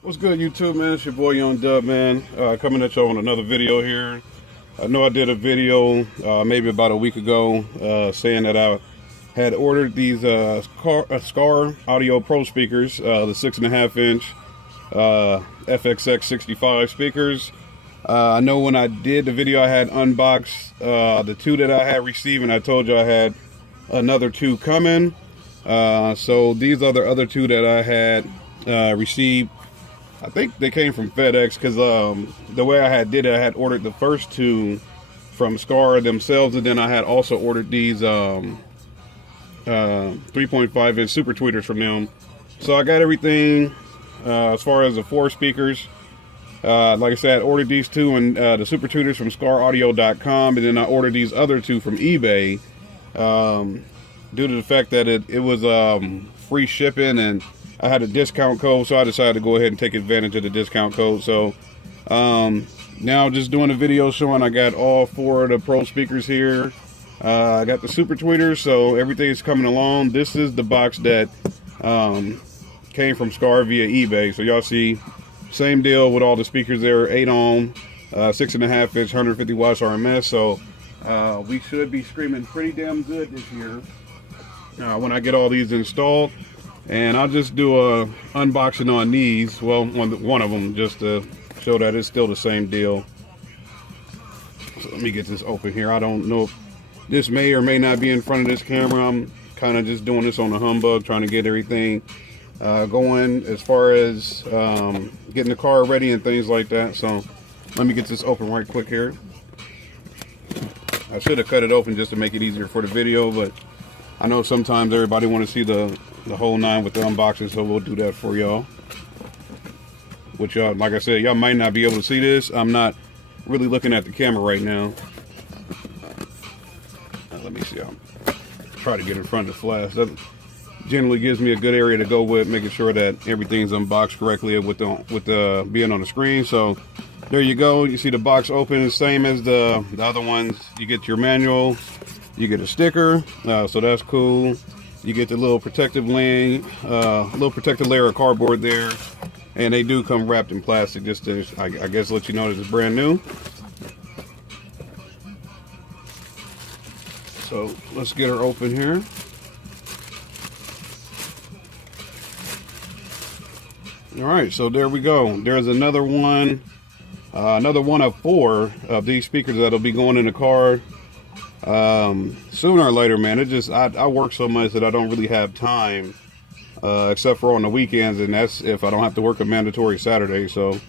What's good, YouTube, man? It's your boy Young Dub, man. Coming at you on another video here. I know I did a video maybe about a week ago saying that I had ordered these Scar Audio Pro speakers, the 6.5 inch FXX65 speakers. I know when I did the video, I had unboxed the two that I had received, and I told you I had another two coming. So these are the other two that I had received. I think they came from FedEx because the way I had did it, I had ordered the first two from Scar themselves, and then I had also ordered these 3.5 inch super tweeters from them. So I got everything as far as the four speakers. Like I said, I ordered these two and the super tweeters from scaraudio.com, and then I ordered these other two from eBay due to the fact that it was free shipping and I had a discount code, so I decided to go ahead and take advantage of the discount code. So now just doing a video showing I got all four of the Pro speakers here. I got the super tweeters, so everything's coming along. This is the box that came from Scar via eBay. So y'all see, same deal with all the speakers there, 8 ohm, 6.5 inch, 150 watts RMS. So we should be screaming pretty damn good this year when I get all these installed. And I'll just do a unboxing on these, well, one of them, just to show that it's still the same deal. So let me get this open here. I don't know if this may or may not be in front of this camera. I'm kind of just doing this on a humbug, trying to get everything going as far as getting the car ready and things like that. So let me get this open right quick here. I should have cut it open just to make it easier for the video, but I know sometimes everybody want to see the whole nine with the unboxing, so we'll do that for y'all. Which y'all, like I said, y'all might not be able to see this. I'm not really looking at the camera right now. Let me see. I'll try to get in front of the flash. That generally gives me a good area to go with, making sure that everything's unboxed correctly with the being on the screen. So there you go. You see the box open, the same as the other ones. You get your manual, you get a sticker, so that's cool. You get the little protective layer of cardboard there, and they do come wrapped in plastic just to, I guess, let you know that it's brand new. So let's get her open here. All right, so there we go. There's another one of four of these speakers that'll be going in the car. Sooner or later, man. It just I work so much that I don't really have time, except for on the weekends, and that's if I don't have to work a mandatory Saturday. So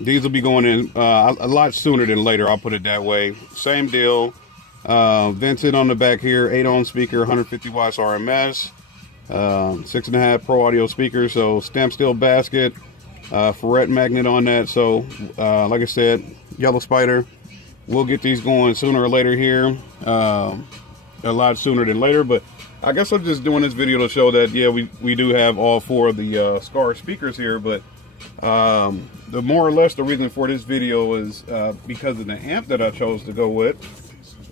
these will be going in a lot sooner than later, I'll put it that way. Same deal, vented on the back here, 8 ohm speaker, 150 watts RMS, 6.5 Pro Audio speaker, so stamp steel basket, ferrite magnet on that. So like I said, yellow spider. We'll get these going sooner or later here, a lot sooner than later. But I guess I'm just doing this video to show that, yeah, we do have all four of the Scar speakers here. But the more or less the reason for this video is because of the amp that I chose to go with.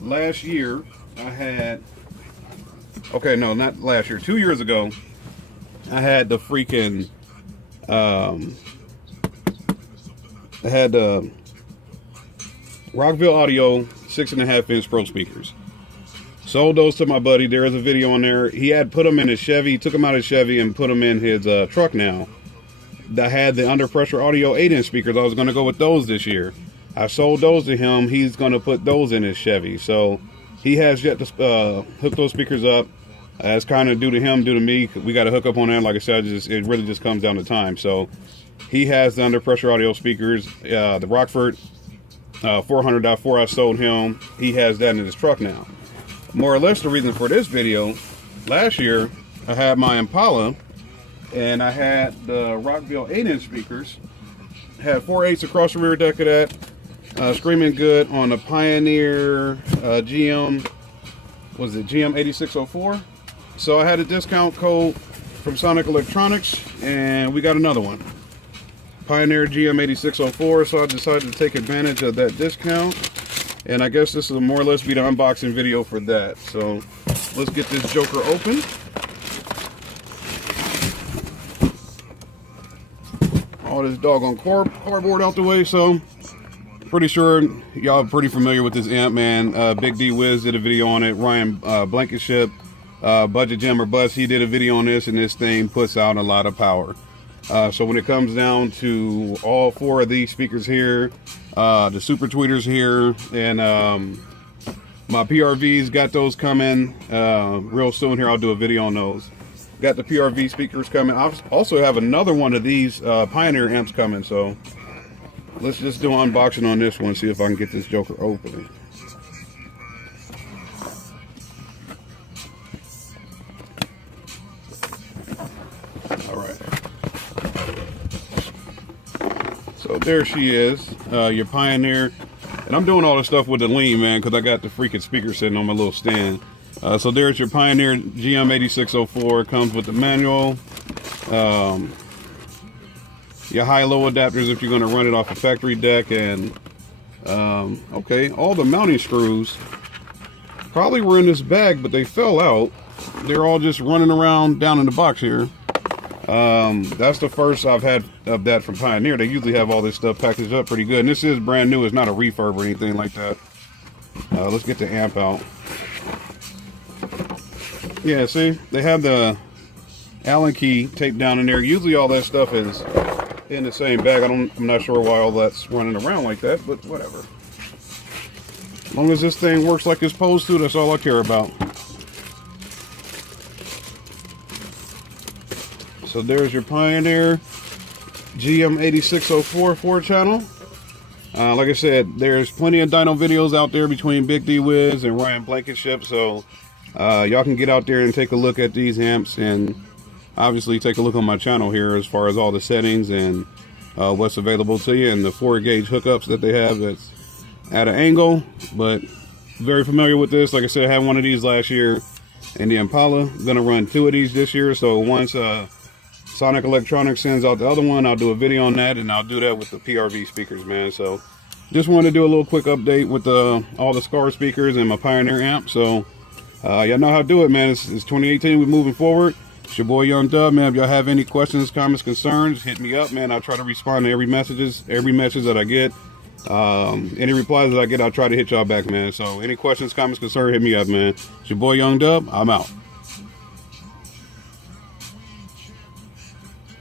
Last year, I had, okay, no, not last year, 2 years ago, I had the freaking, I had the Rockville Audio 6.5 inch Pro speakers. Sold those to my buddy. There is a video on there. He had put them in his Chevy, took them out of his Chevy and put them in his truck now. I had the under pressure audio 8 inch speakers. I was going to go with those this year. I sold those to him. He's going to put those in his Chevy. So he has yet to hook those speakers up. It's kind of due to him, due to me. We got to hook up on that. Like I said, it really just comes down to time. So he has the under pressure audio speakers, the Rockford 400.4 I sold him. He has that in his truck now. More or less the reason for this video, last year I had my Impala and I had the Rockville 8 inch speakers. Had 4/8 across the rear deck of that, screaming good on a Pioneer GM-8604. So I had a discount code from Sonic Electronics and we got another one, Pioneer GM-8604, so I decided to take advantage of that discount. And I guess this will more or less be the unboxing video for that. So let's get this joker open. all this doggone cardboard out the way. So pretty sure y'all are pretty familiar with this amp, man. Big D Wiz did a video on it. Ryan Blankenship, Budget Gem or Bust, he did a video on this, and this thing puts out a lot of power. So when it comes down to all 4 of these speakers here, the super tweeters here, and my PRVs, got those coming real soon here. I'll do a video on those. Got the PRV speakers coming. I also have another one of these Pioneer amps coming, so let's just do an unboxing on this one, see if I can get this joker open. So there she is, your Pioneer. And I'm doing all this stuff with the lean, man, because I got the freaking speaker sitting on my little stand. So there's your Pioneer GM-8604. Comes with the manual. Your high-low adapters if you're going to run it off a factory deck. And, okay, all the mounting screws probably were in this bag, but they fell out. They're all just running around down in the box here. That's the first I've had of that from Pioneer. They usually have all this stuff packaged up pretty good, and this is brand new. It's not a refurb or anything like that. Let's get the amp out. Yeah, see, they have the Allen key taped down in there. Usually all that stuff is in the same bag. I'm not sure why all that's running around like that, but whatever. As long as this thing works like it's supposed to, that's all I care about. So there's your Pioneer GM-8604 4-channel. Like I said, there's plenty of dyno videos out there between Big D Wiz and Ryan Blankenship. So y'all can get out there and take a look at these amps, and obviously take a look on my channel here as far as all the settings and what's available to you, and the 4-gauge hookups that they have that's at an angle. But very familiar with this. Like I said, I had one of these last year in the Impala. I'm gonna run 2 of these this year. So once Sonic Electronics sends out the other one, I'll do a video on that, and I'll do that with the PRV speakers, man. So just wanted to do a little quick update with all the Scar speakers and my Pioneer amp. So y'all know how to do it, man. It's 2018, we're moving forward. It's your boy Young Dub, man. If y'all have any questions, comments, concerns, hit me up, man. I'll try to respond to every message that I get. Any replies that I get, I'll try to hit y'all back, man. So any questions, comments, concerns, hit me up, man. It's your boy Young Dub. I'm out.